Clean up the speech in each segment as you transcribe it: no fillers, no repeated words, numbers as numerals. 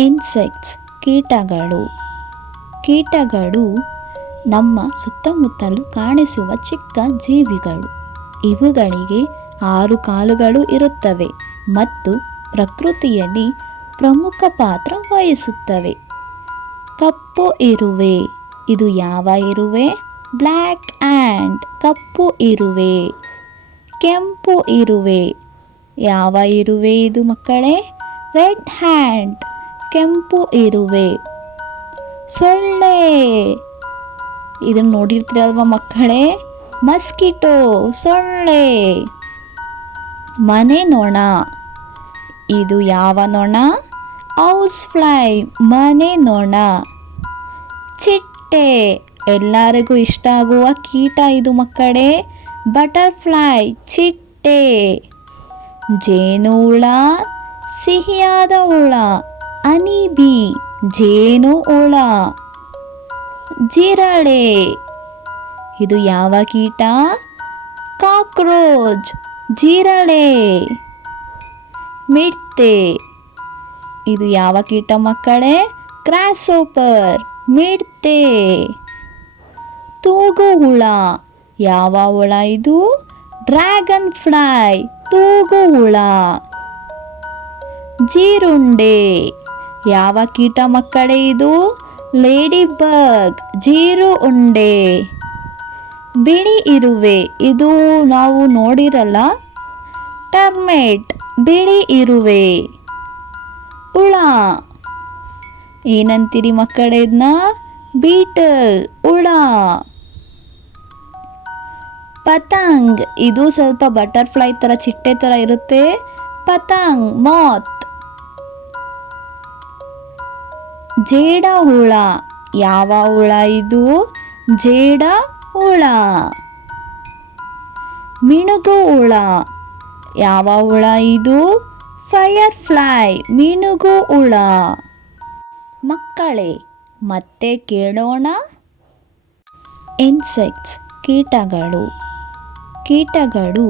Insects ಕೀಟಗಳು. ಕೀಟಗಳು ನಮ್ಮ ಸುತ್ತಮುತ್ತಲು ಕಾಣಿಸುವ ಚಿಕ್ಕ ಜೀವಿಗಳು. ಇವುಗಳಿಗೆ 6 ಕಾಲುಗಳು ಇರುತ್ತವೆ ಮತ್ತು ಪ್ರಕೃತಿಯಲ್ಲಿ ಪ್ರಮುಖ ಪಾತ್ರ ವಹಿಸುತ್ತವೆ. ಕಪ್ಪು ಇರುವೆ. ಇದು ಯಾವ ಇರುವೆ? ಬ್ಲ್ಯಾಕ್ ಆ್ಯಂಟ್, ಕಪ್ಪು ಇರುವೆ. ಕೆಂಪು ಇರುವೆ. ಯಾವ ಇರುವೆ ಇದು ಮಕ್ಕಳೇ? ರೆಡ್ ಹ್ಯಾಂಡ್, ಕೆಂಪು ಇರುವೆ. ಸೊಳ್ಳೆ, ಇದನ್ನು ನೋಡಿರ್ತೀರಲ್ವ ಮಕ್ಕಳೇ? ಮಸ್ಕಿಟೋ, ಸೊಳ್ಳೆ. ಮನೆ ನೊಣ. ಇದು ಯಾವ ನೊಣ? ಹೌಸ್ ಫ್ಲೈ, ಮನೆ ನೊಣ. ಚಿಟ್ಟೆ, ಎಲ್ಲರಿಗೂ ಇಷ್ಟ ಆಗುವ ಕೀಟ ಇದು ಮಕ್ಕಳೇ. ಬಟರ್ಫ್ಲೈ, ಚಿಟ್ಟೆ. ಜೇನು ಹುಳ, ಸಿಹಿಯಾದ ಹುಳ, ಹನಿಬೀ, ಜೇನು ಹುಳ. ಜಿರಳೆ, ಇದು ಯಾವ ಕೀಟ? ಕಾಕ್ರೋಚ್, ಜಿರಳೆ. ಮಿಡ್ತೆ, ಇದು ಯಾವ ಕೀಟ ಮಕ್ಕಳೇ? ಗ್ರಾಸ್ಹೋಪರ್, ಮಿಡ್ತೆ. ತೂಗು ಹುಳ, ಯಾವ ಹುಳ ಇದು? ಡ್ರ್ಯಾಗನ್ ಫ್ಲೈ, ತೂಗು ಹುಳ. ಜೀರುಂಡೆ, ಯಾವ ಕೀಟ ಮಕ್ಕಳೇ ಇದು? ಲೇಡಿ ಬಗ್, ಜೀರುಂಡೆ. ಬಿಳಿ ಇರುವೆ, ಇದು ನಾವು ನೋಡಿರಲ್ಲ. ಟರ್ಮೇಟ್, ಬಿಳಿ ಇರುವೆ. ಹುಳ, ಏನಂತೀರಿ ಮಕ್ಕಳೇ ಇದನ್ನ? ಬೀಟಲ್, ಹುಳ. ಪತಂಗ್, ಇದು ಸ್ವಲ್ಪ ಬಟರ್ಫ್ಲೈ ಥರ ಚಿಟ್ಟೆ ಥರ ಇರುತ್ತೆ. ಪತಂಗ್, ಮಾತ್. ಜೇಡ ಹುಳ, ಯಾವ ಹುಳ ಇದು? ಜೇಡ ಹುಳ. ಮಿನುಗು ಹುಳ, ಯಾವ ಹುಳ ಇದು? ಫೈರ್ ಫ್ಲೈ, ಮಿನುಗು ಹುಳ. ಮಕ್ಕಳೇ, ಮತ್ತೆ ಕೇಳೋಣ. ಇನ್ಸೆಕ್ಟ್ಸ್ ಕೀಟಗಳು. ಕೀಟಗಳು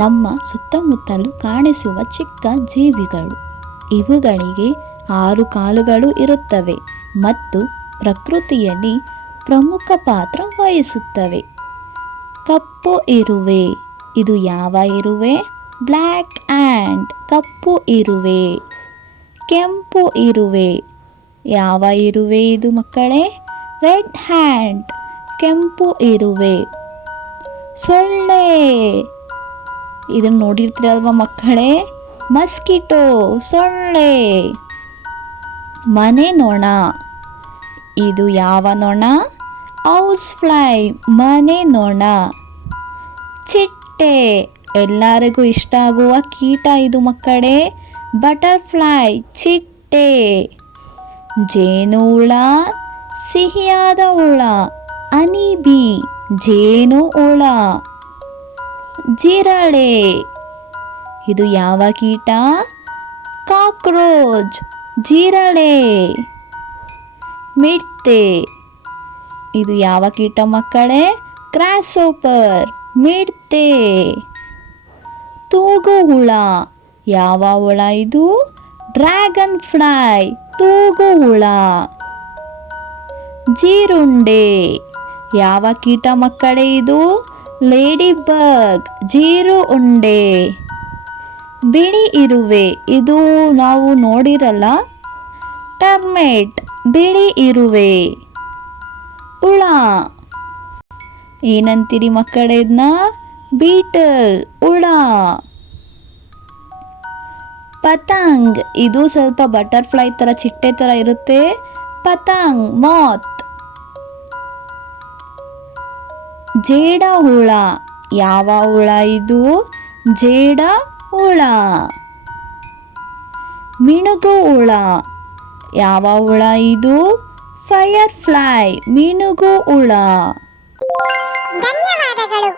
ನಮ್ಮ ಸುತ್ತಮುತ್ತಲು ಕಾಣಿಸುವ ಚಿಕ್ಕ ಜೀವಿಗಳು. ಇವುಗಳಿಗೆ 6 ಕಾಲುಗಳು ಇರುತ್ತವೆ ಮತ್ತು ಪ್ರಕೃತಿಯಲ್ಲಿ ಪ್ರಮುಖ ಪಾತ್ರ ವಹಿಸುತ್ತವೆ. ಕಪ್ಪು ಇರುವೆ. ಇದು ಯಾವ ಇರುವೆ? ಬ್ಲ್ಯಾಕ್ ಆ್ಯಂಟ್, ಕಪ್ಪು ಇರುವೆ. ಕೆಂಪು ಇರುವೆ. ಯಾವ ಇರುವೆ ಇದು ಮಕ್ಕಳೇ? ರೆಡ್ ಹ್ಯಾಂಡ್, ಕೆಂಪು ಇರುವೆ. ಸೊಳ್ಳೆ, ಇದನ್ನು ನೋಡಿರ್ತೀರಲ್ವ ಮಕ್ಕಳೇ? ಮಸ್ಕಿಟೋ, ಸೊಳ್ಳೆ. ಮನೆ ನೊಣ. ಇದು ಯಾವ ನೊಣ? ಹೌಸ್ ಫ್ಲೈ, ಮನೆ ನೊಣ. ಚಿಟ್ಟೆ, ಎಲ್ಲರಿಗೂ ಇಷ್ಟ ಆಗುವ ಕೀಟ ಇದು ಮಕ್ಕಳೇ. ಬಟರ್ಫ್ಲೈ, ಚಿಟ್ಟೆ. ಜೇನು ಹುಳ, ಸಿಹಿಯಾದ ಹುಳ, ಹನಿಬೀ, ಜೇನು ಹುಳ. ಜಿರಳೆ, ಇದು ಯಾವ ಕೀಟ? ಕಾಕ್ರೋಚ್, ಜಿರಳೆ. ಮಿಡ್ತೆ, ಇದು ಯಾವ ಕೀಟ ಮಕ್ಕಳೇ? ಗ್ರಾಸ್ಹೋಪರ್, ಮಿಡ್ತೆ. ತೂಗು ಹುಳ, ಯಾವ ಹುಳ ಇದು? ಡ್ರ್ಯಾಗನ್ ಫ್ಲೈ, ತೂಗು ಹುಳ. ಜೀರುಂಡೆ, ಯಾವ ಕೀಟ ಮಕ್ಕಳೇ ಇದು? ಲೇಡಿ ಬಗ್, ಜೀರುಂಡೆ. ಬಿಳಿ ಇರುವೆ, ಇದು ನಾವು ನೋಡಿರಲ್ಲ. ಟರ್ಮೇಟ್, ಬಿಳಿ ಇರುವೆ. ಹುಳ, ಏನಂತೀರಿ ಮಕ್ಕಳೇ ಇದನ್ನ? ಬೀಟಲ್, ಹುಳ. ಪತಂಗ್, ಇದು ಸ್ವಲ್ಪ ಬಟರ್ಫ್ಲೈ ಥರ ಚಿಟ್ಟೆ ಥರ ಇರುತ್ತೆ. ಪತಂಗ್, ಮಾತ್. ಜೇಡ ಹುಳ, ಯಾವ ಹುಳ ಇದು? ಜೇಡ ಹುಳ. ಮಿನುಗು ಹುಳ, ಯಾವ ಹುಳ ಇದು? ಫೈರ್ ಫ್ಲೈ, ಮಿನುಗು ಹುಳ. ಧನ್ಯವಾದಗಳು.